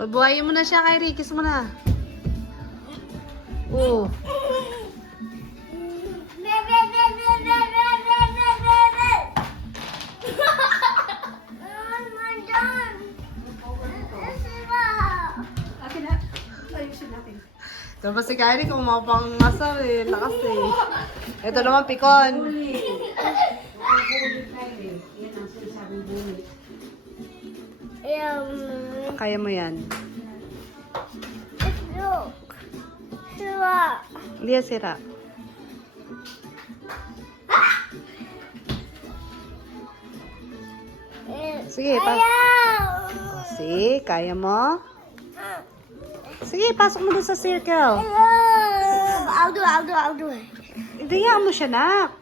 O, buhayin mo na siya, Kyrie. Kiss mo na. Oh. Akin na. Ayusin natin. Tapos si Kyrie kung mapang masar eh. Lakas eh. Ito naman, pikon. Bulit. Yan ang sinasabing bulit. Kaya mo yan. Lia, sira. Sige, sige, kaya mo? Sige, pasok mo dun sa circle. I'll do it. Idayaan mo siya, nak.